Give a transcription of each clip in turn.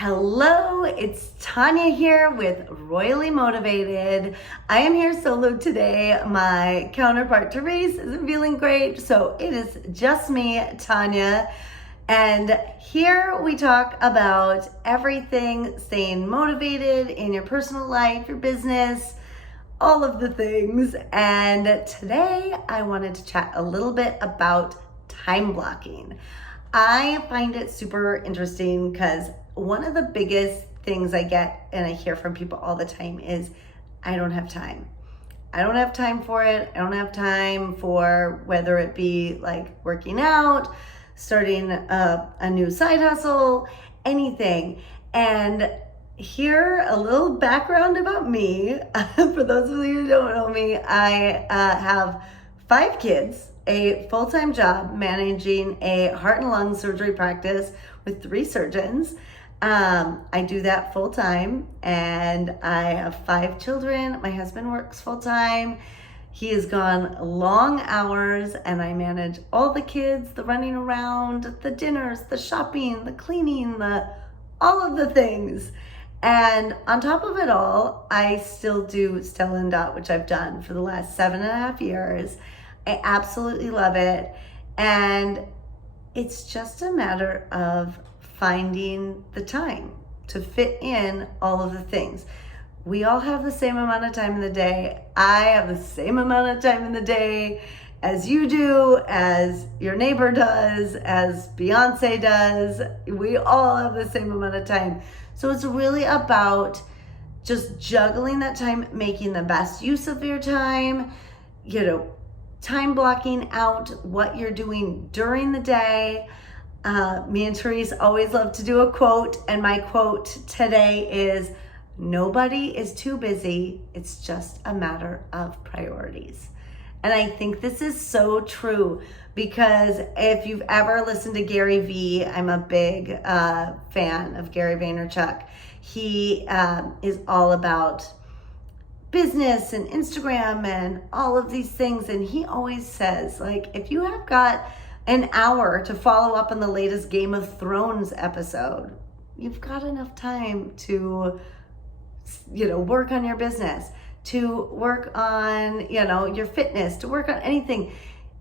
Hello, it's Tanya here with Royally Motivated. I am here solo today. My counterpart Terese isn't feeling great, so it is just me, Tanya. And here we talk about everything staying motivated in your personal life, your business, all of the things. And today I wanted to chat a little bit about time blocking. I find it super interesting because one of the biggest things I get and I hear from people all the time is, I don't have time. I don't have time for it. I don't have time for whether it be like working out, starting a new side hustle, anything. And here, a little background about me. For those of you who don't know me, I have 5 kids, a full-time job managing a heart and lung surgery practice with 3 surgeons. I do that full-time, and I have 5 children. My husband works full-time. He has gone long hours, and I manage all the kids, the running around, the dinners, the shopping, the cleaning, all of the things. And on top of it all, I still do Stella and Dot, which I've done for the last 7.5 years. I absolutely love it. And it's just a matter of finding the time to fit in all of the things. We all have the same amount of time in the day. I have the same amount of time in the day as you do, as your neighbor does, as Beyonce does. We all have the same amount of time. So it's really about just juggling that time, making the best use of your time, time blocking out what you're doing during the day. Me and Terese always love to do a quote, and my quote today is, nobody is too busy. It's just a matter of priorities. And I think this is so true, because if you've ever listened to Gary Vee, I'm a big fan of Gary Vaynerchuk. He is all about business and Instagram and all of these things. And he always says, like, if you have got an hour to follow up on the latest Game of Thrones episode, you've got enough time to, work on your business, to work on, your fitness, to work on anything.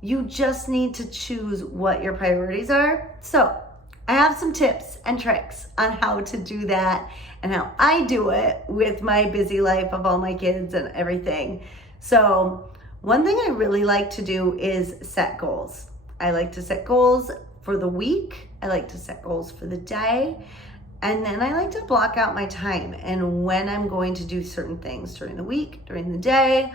You just need to choose what your priorities are. So I have some tips and tricks on how to do that and how I do it with my busy life of all my kids and everything. So one thing I really like to do is set goals. I like to set goals for the week. I like to set goals for the day. And then I like to block out my time and when I'm going to do certain things during the week, during the day.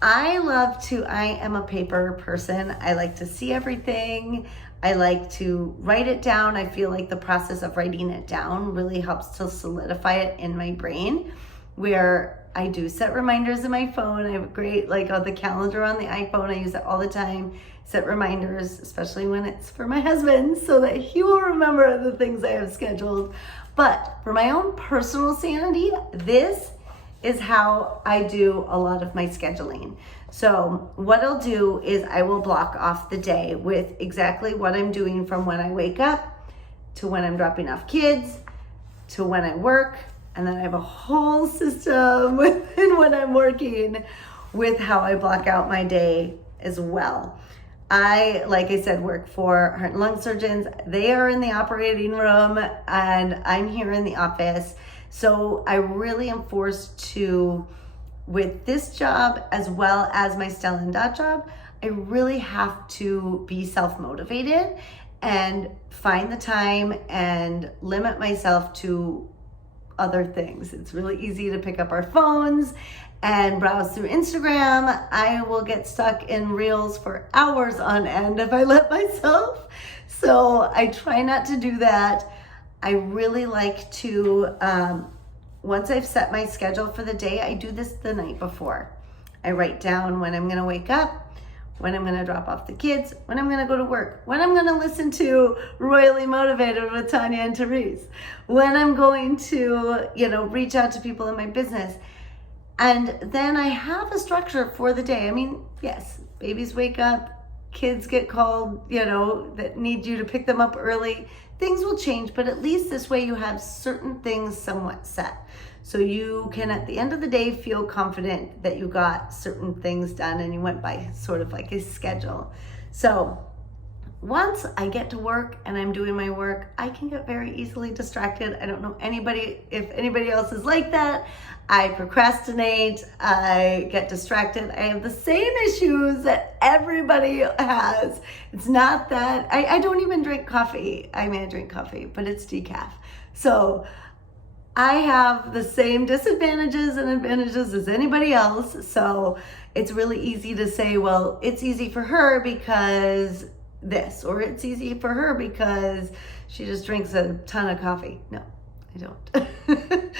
I am a paper person. I like to see everything. I like to write it down. I feel like the process of writing it down really helps to solidify it in my brain, where I do set reminders in my phone. I have a great, on the calendar on the iPhone. I use it all the time. Set reminders, especially when it's for my husband, so that he will remember the things I have scheduled. But for my own personal sanity, this is how I do a lot of my scheduling. So what I'll do is I will block off the day with exactly what I'm doing from when I wake up to when I'm dropping off kids to when I work. And then I have a whole system within when I'm working with how I block out my day as well. I, like I said, work for heart and lung surgeons. They are in the operating room and I'm here in the office. So I really am forced to, with this job as well as my Stella and Dot job, I really have to be self-motivated and find the time and limit myself to other things. It's really easy to pick up our phones and browse through Instagram. I will get stuck in reels for hours on end if I let myself. So I try not to do that. I really like to, once I've set my schedule for the day, I do this the night before. I write down when I'm gonna wake up, when I'm gonna drop off the kids, when I'm gonna go to work, when I'm gonna listen to Royally Motivated with Tanya and Terese, when I'm going to, reach out to people in my business. And then I have a structure for the day. I mean, yes, babies wake up, kids get called, that need you to pick them up early. things will change, but at least this way you have certain things somewhat set. So you can, at the end of the day, feel confident that you got certain things done and you went by sort of like a schedule. So once I get to work and I'm doing my work, I can get very easily distracted. I don't know if anybody else is like that. I procrastinate, I get distracted. I have the same issues that everybody has. It's not that, I don't even drink coffee. I mean, I drink coffee, but it's decaf. So I have the same disadvantages and advantages as anybody else. So it's really easy to say, well, it's easy for her because this, or it's easy for her because she just drinks a ton of coffee. No, I don't.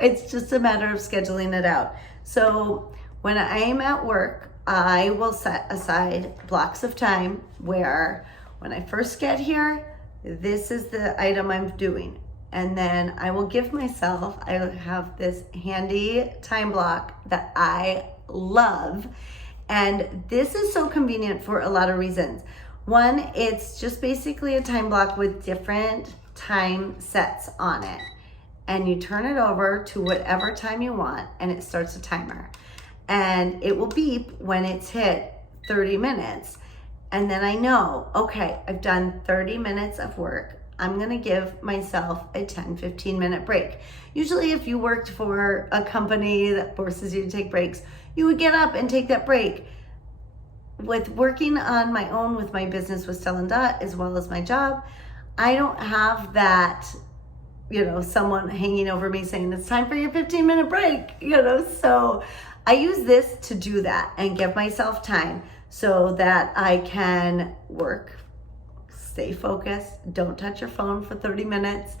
It's just a matter of scheduling it out. So when I'm at work, I will set aside blocks of time where when I first get here, this is the item I'm doing. And then I will give myself, I have this handy time block that I love. And this is so convenient for a lot of reasons. One, it's just basically a time block with different time sets on it. And you turn it over to whatever time you want and it starts a timer. And it will beep when it's hit 30 minutes. And then I know, okay, I've done 30 minutes of work. I'm gonna give myself a 10-15 minute break. Usually if you worked for a company that forces you to take breaks, you would get up and take that break. With working on my own with my business with Stella and Dot, as well as my job, I don't have that, someone hanging over me saying it's time for your 15-minute break, so I use this to do that and give myself time so that I can work, stay focused, don't touch your phone for 30 minutes.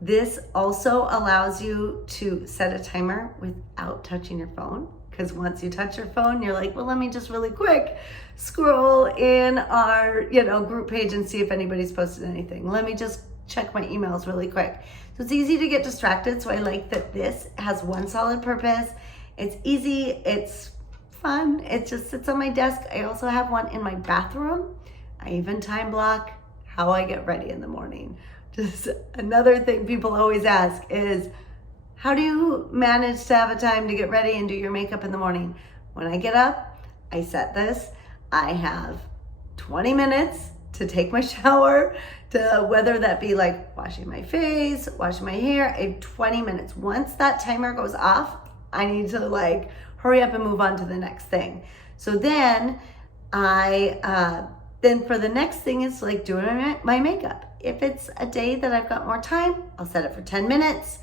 This also allows you to set a timer without touching your phone. Because once you touch your phone, you're like, well, let me just really quick scroll in our, group page and see if anybody's posted anything. Let me just check my emails really quick. So it's easy to get distracted. So I like that this has one solid purpose. It's easy. It's fun. It just sits on my desk. I also have one in my bathroom. I even time block how I get ready in the morning. Just another thing people always ask is, how do you manage to have a time to get ready and do your makeup in the morning? When I get up, I set this. I have 20 minutes to take my shower, to whether that be like washing my face, washing my hair. I have 20 minutes. Once that timer goes off, I need to hurry up and move on to the next thing. So then then for the next thing is doing my makeup. If it's a day that I've got more time, I'll set it for 10 minutes.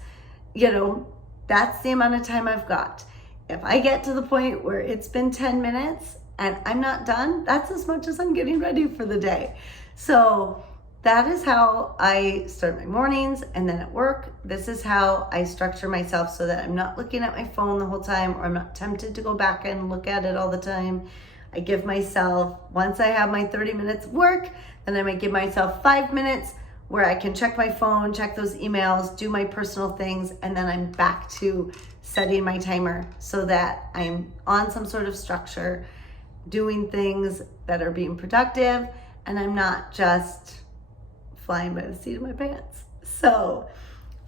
That's the amount of time I've got. If I get to the point where it's been 10 minutes and I'm not done, that's as much as I'm getting ready for the day. So that is how I start my mornings. And then at work, this is how I structure myself so that I'm not looking at my phone the whole time, or I'm not tempted to go back and look at it all the time. I give myself, once I have my 30 minutes of work, then I might give myself 5 minutes where I can check my phone, check those emails, do my personal things, and then I'm back to setting my timer so that I'm on some sort of structure, doing things that are being productive, and I'm not just flying by the seat of my pants. So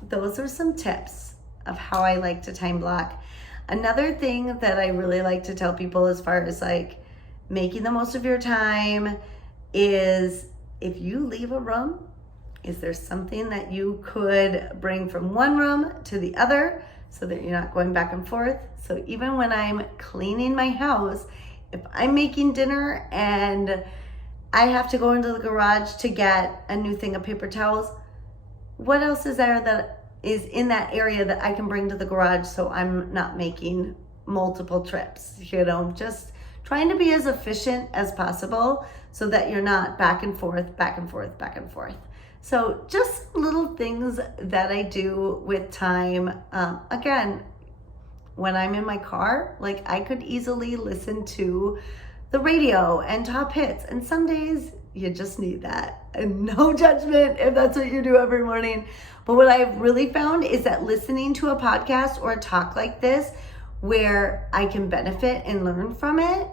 those are some tips of how I like to time block. Another thing that I really like to tell people as far as making the most of your time is, if you leave a room, is there something that you could bring from one room to the other so that you're not going back and forth? So even when I'm cleaning my house, if I'm making dinner and I have to go into the garage to get a new thing of paper towels, what else is there that is in that area that I can bring to the garage so I'm not making multiple trips? Just trying to be as efficient as possible so that you're not back and forth, back and forth, back and forth. So just little things that I do with time. Again, when I'm in my car, I could easily listen to the radio and top hits. And some days you just need that. And no judgment if that's what you do every morning. But what I've really found is that listening to a podcast or a talk like this, where I can benefit and learn from it,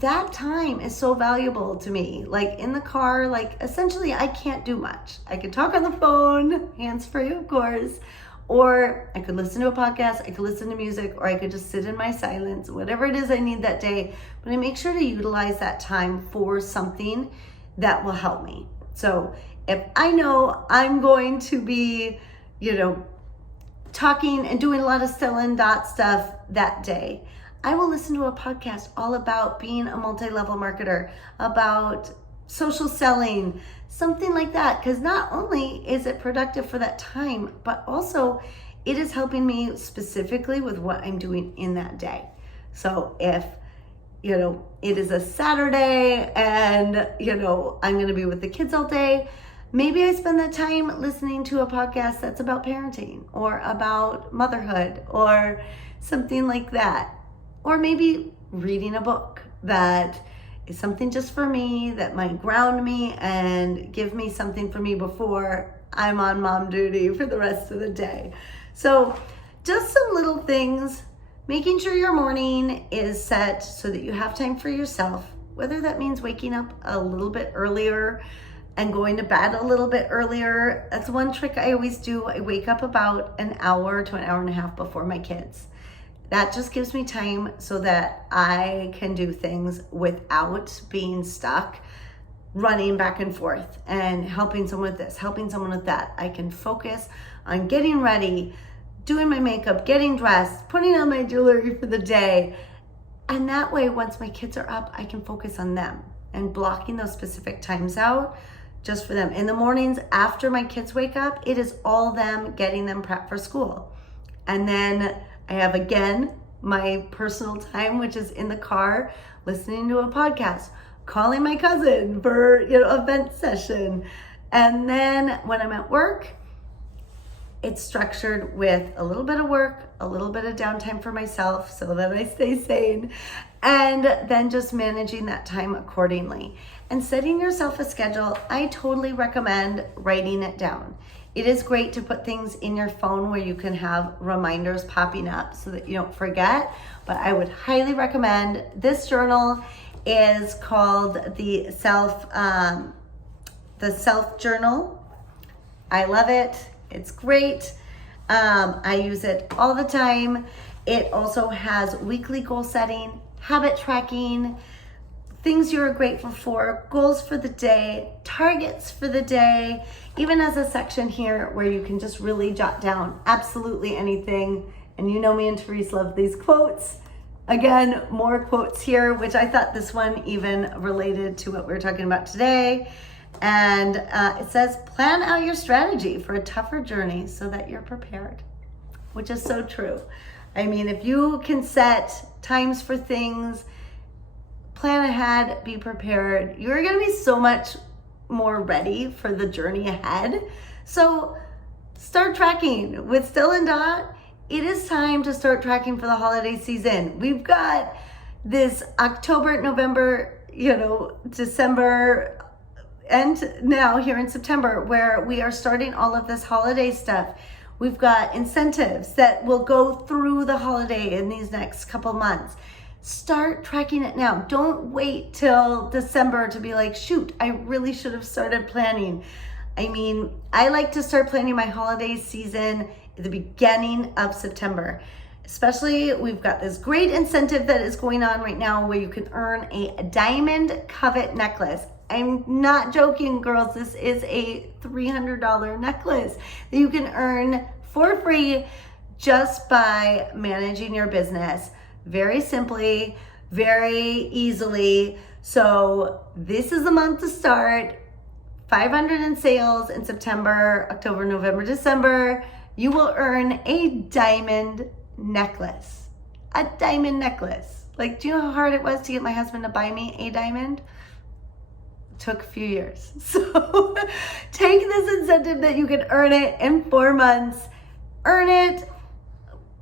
that time is so valuable to me. Like in the car, like essentially I can't do much. I could talk on the phone, hands-free of course, or I could listen to a podcast, I could listen to music, or I could just sit in my silence, whatever it is I need that day. But I make sure to utilize that time for something that will help me. So if I know I'm going to be, talking and doing a lot of still and dot stuff that day, I will listen to a podcast all about being a multi-level marketer, about social selling, something like that. Because not only is it productive for that time, but also it is helping me specifically with what I'm doing in that day. So if, it is a Saturday and, I'm going to be with the kids all day, maybe I spend that time listening to a podcast that's about parenting or about motherhood or something like that. Or maybe reading a book that is something just for me, that might ground me and give me something for me before I'm on mom duty for the rest of the day. So just some little things, making sure your morning is set so that you have time for yourself, whether that means waking up a little bit earlier and going to bed a little bit earlier. That's one trick I always do. I wake up about an hour to an hour and a half before my kids. That just gives me time so that I can do things without being stuck running back and forth and helping someone with this, helping someone with that. I can focus on getting ready, doing my makeup, getting dressed, putting on my jewelry for the day. And that way, once my kids are up, I can focus on them and blocking those specific times out just for them. In the mornings after my kids wake up, it is all them, getting them prepped for school. And then I have, again, my personal time, which is in the car, listening to a podcast, calling my cousin for, event session. And then when I'm at work, it's structured with a little bit of work, a little bit of downtime for myself so that I stay sane, and then just managing that time accordingly. And setting yourself a schedule, I totally recommend writing it down. It is great to put things in your phone where you can have reminders popping up so that you don't forget, but I would highly recommend this journal. Is called the self journal. I love it. It's great. I use it all the time. It also has weekly goal setting, habit tracking, things you're grateful for, goals for the day, targets for the day, even as a section here where you can just really jot down absolutely anything. And you know me and Terese love these quotes. Again, more quotes here, which I thought this one even related to what we're talking about today. And it says, plan out your strategy for a tougher journey so that you're prepared, which is so true. I mean, if you can set times for things, plan ahead, be prepared, you're going to be so much more ready for the journey ahead. So start tracking with Still and Dot. It is time to start tracking for the holiday season. We've got this October, November, December, and now here in September, where we are starting all of this holiday stuff. We've got incentives that will go through the holiday in these next couple months. Start tracking it now. Don't wait till December to be like, shoot, I really should have started planning. I mean, I like to start planning my holiday season at the beginning of September. Especially, we've got this great incentive that is going on right now where you can earn a diamond covet necklace. I'm not joking, girls. This is a $300 necklace that you can earn for free just by managing your business very simply, very easily. So this is the month to start. 500 in sales in September, October, November, December. You will earn a diamond necklace. A diamond necklace. Like, do you know how hard it was to get my husband to buy me a diamond? It took a few years. So take this incentive that you can earn it in 4 months. Earn it,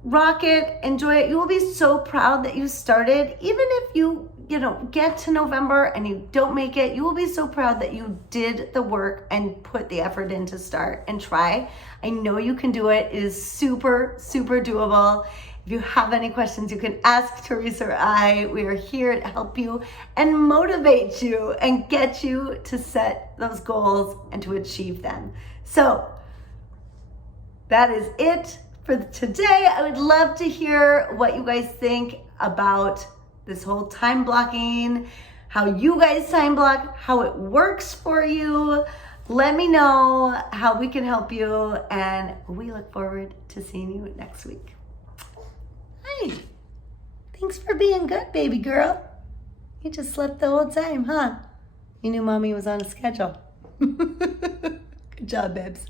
rock it, enjoy it. You will be so proud that you started. Even if you get to November and you don't make it, you will be so proud that you did the work and put the effort in to start and try. I know you can do it. It is super, super doable. If you have any questions, you can ask Terese or I. We are here to help you and motivate you and get you to set those goals and to achieve them. So that is it for today. I would love to hear what you guys think about this whole time blocking, how you guys time block, how it works for you. Let me know how we can help you, and we look forward to seeing you next week. Hi. Thanks for being good, baby girl. You just slept the whole time, huh? You knew mommy was on a schedule. Good job, babes.